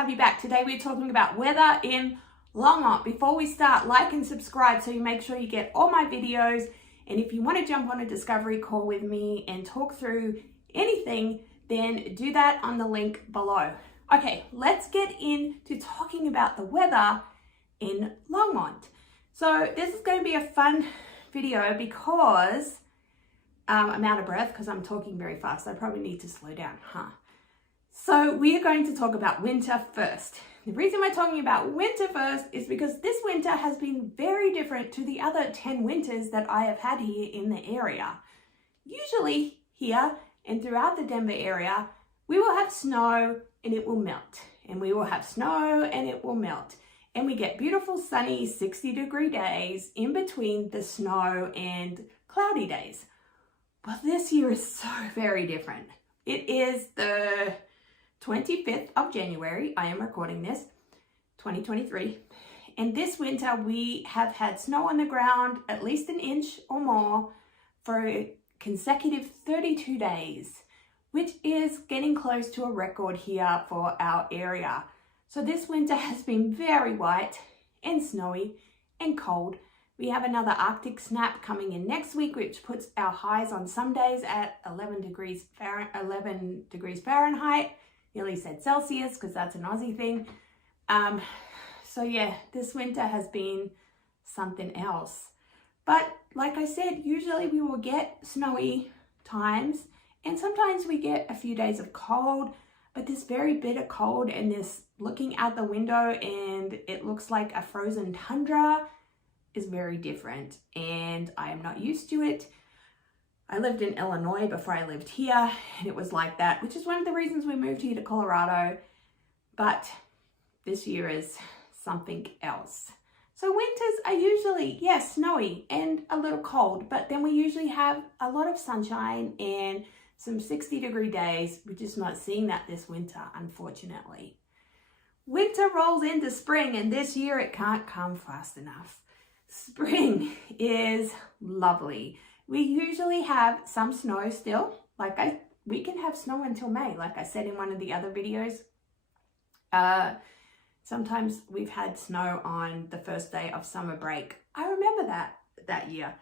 have you back. Today we're talking about weather in Longmont. Before we start, like and subscribe so you make sure you get all my videos. And if you want to jump on a discovery call with me and talk through anything, then do that on the link below. Okay, let's get into talking about the weather in Longmont. So this is going to be a fun video because I'm out of breath because I'm talking very fast. I probably need to slow down, So we are going to talk about winter first. The reason we're talking about winter first is because this winter has been very different to the other 10 winters that I have had here in the area. Usually here and throughout the Denver area, we will have snow and it will melt. And we will have snow and it will melt. And we get beautiful sunny 60-degree days in between the snow and cloudy days. Well, this year is so very different. It is the 25th of January. I am recording this, 2023. And this winter we have had snow on the ground, at least an inch or more, for a consecutive 32 days, which is getting close to a record here for our area. So this winter has been very white and snowy and cold. We have another Arctic snap coming in next week, which puts our highs on some days at 11 degrees Fahrenheit. Nearly said Celsius because that's an Aussie thing. So yeah, this winter has been something else. But like I said, usually we will get snowy times and sometimes we get a few days of cold, but this very bitter cold and this looking out the window and it looks like a frozen tundra is very different, and I am not used to it. I lived in Illinois before I lived here, and it was like that, which is one of the reasons we moved here to Colorado. But this year is something else. So winters are usually, yes, snowy and a little cold, but then we usually have a lot of sunshine and some 60-degree days. We're just not seeing that this winter, unfortunately. Winter rolls into spring, and this year it can't come fast enough. Spring is lovely. We usually have some snow still. We can have snow until May, like I said in one of the other videos. Sometimes we've had snow on the first day of summer break. I remember that year.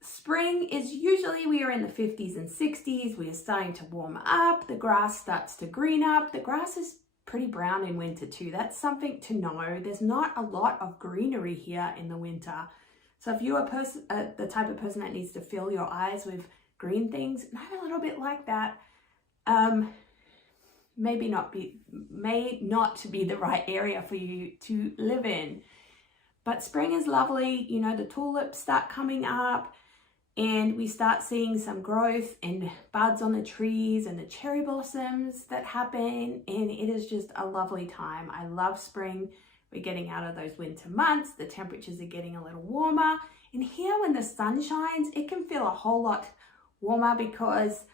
Spring is usually, we are in the 50s and 60s. We are starting to warm up. The grass starts to green up. The grass is pretty brown in winter too. That's something to know. There's not a lot of greenery here in the winter. So if you're the type of person that needs to fill your eyes with green things, and I'm a little bit like that, may not be the right area for you to live in. But spring is lovely. You know, the tulips start coming up and we start seeing some growth and buds on the trees and the cherry blossoms that happen, and it is just a lovely time. I love spring. We're getting out of those winter months. The temperatures are getting a little warmer, and here when the sun shines, it can feel a whole lot warmer because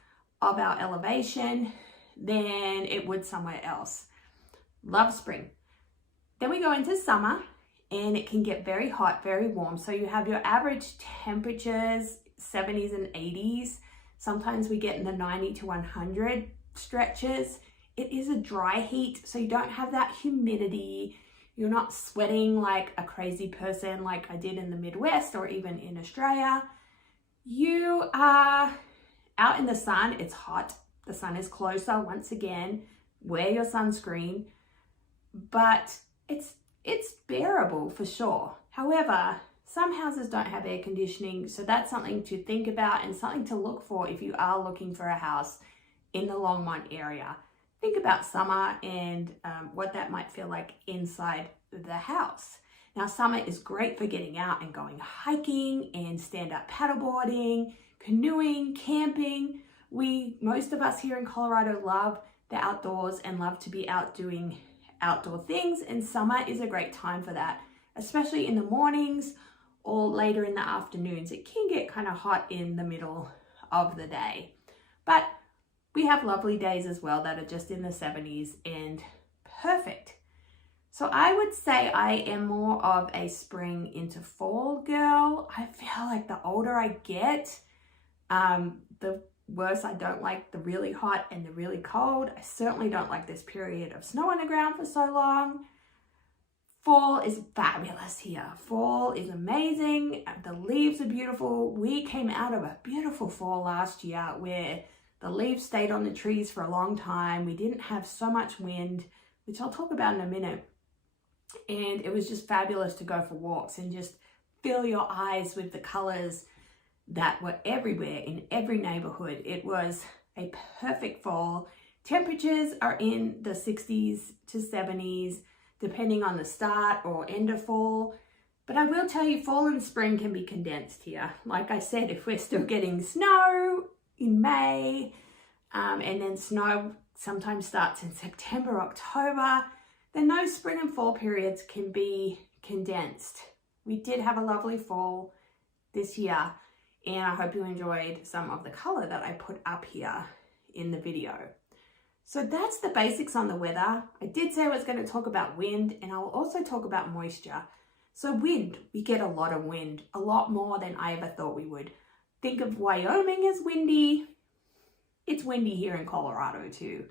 of our elevation than it would somewhere else. Love spring. Then we go into summer, and it can get very hot, very warm. So you have your average temperatures, 70s and 80s. Sometimes we get in the 90 to 100 stretches. It is a dry heat, so you don't have that humidity. You're not sweating like a crazy person like I did in the Midwest or even in Australia. You are out in the sun. It's hot. The sun is closer once again. Wear your sunscreen. But it's bearable for sure. However, some houses don't have air conditioning, so that's something to think about and something to look for if you are looking for a house in the Longmont area. Think about summer and what that might feel like inside the house. Now, summer is great for getting out and going hiking and stand-up paddleboarding, canoeing, camping. Most of us here in Colorado love the outdoors and love to be out doing outdoor things, and summer is a great time for that, especially in the mornings or later in the afternoons. It can get kind of hot in the middle of the day, but we have lovely days as well that are just in the 70s and perfect. So I would say I am more of a spring into fall girl. I feel like the older I get, the worse, I don't like the really hot and the really cold. I certainly don't like this period of snow on the ground for so long. Fall is fabulous here. Fall is amazing. The leaves are beautiful. We came out of a beautiful fall last year where the leaves stayed on the trees for a long time. We didn't have so much wind, which I'll talk about in a minute. And it was just fabulous to go for walks and just fill your eyes with the colors that were everywhere in every neighborhood. It was a perfect fall. Temperatures are in the 60s to 70s, depending on the start or end of fall. But I will tell you, fall and spring can be condensed here. Like I said, if we're still getting snow in May, and then snow sometimes starts in September, October, then those spring and fall periods can be condensed. We did have a lovely fall this year, and I hope you enjoyed some of the color that I put up here in the video. So that's the basics on the weather. I did say I was going to talk about wind, and I'll also talk about moisture. So wind, we get a lot of wind, a lot more than I ever thought we would. Think of Wyoming as windy. It's windy here in Colorado too,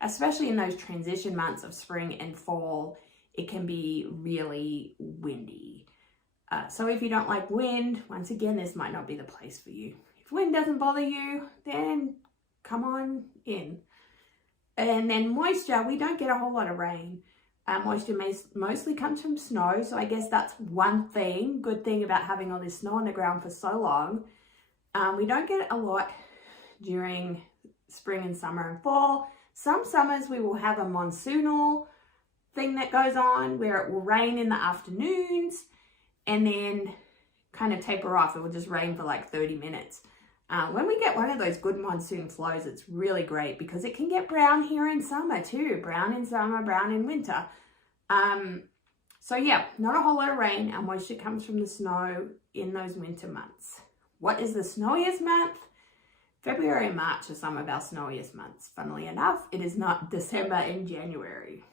especially in those transition months of spring and fall. It can be really windy. So if you don't like wind, once again, this might not be the place for you. If wind doesn't bother you, then come on in. And then moisture, we don't get a whole lot of rain. Moisture mostly comes from snow, so I guess that's one thing, good thing about having all this snow on the ground for so long. We don't get a lot during spring and summer and fall. Some summers we will have a monsoonal thing that goes on where it will rain in the afternoons and then kind of taper off. It will just rain for like 30 minutes. When we get one of those good monsoon flows, it's really great because it can get brown here in summer too. Brown in summer, brown in winter. So yeah, not a whole lot of rain. Our moisture comes from the snow in those winter months. What is the snowiest month? February and March are some of our snowiest months. Funnily enough, it is not December and January.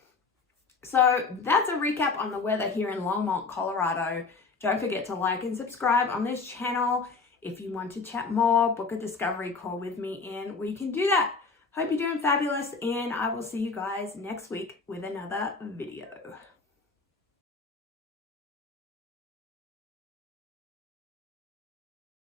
So that's a recap on the weather here in Longmont, Colorado. Don't forget to like and subscribe on this channel. If you want to chat more, book a discovery call with me and we can do that. Hope you're doing fabulous, and I will see you guys next week with another video.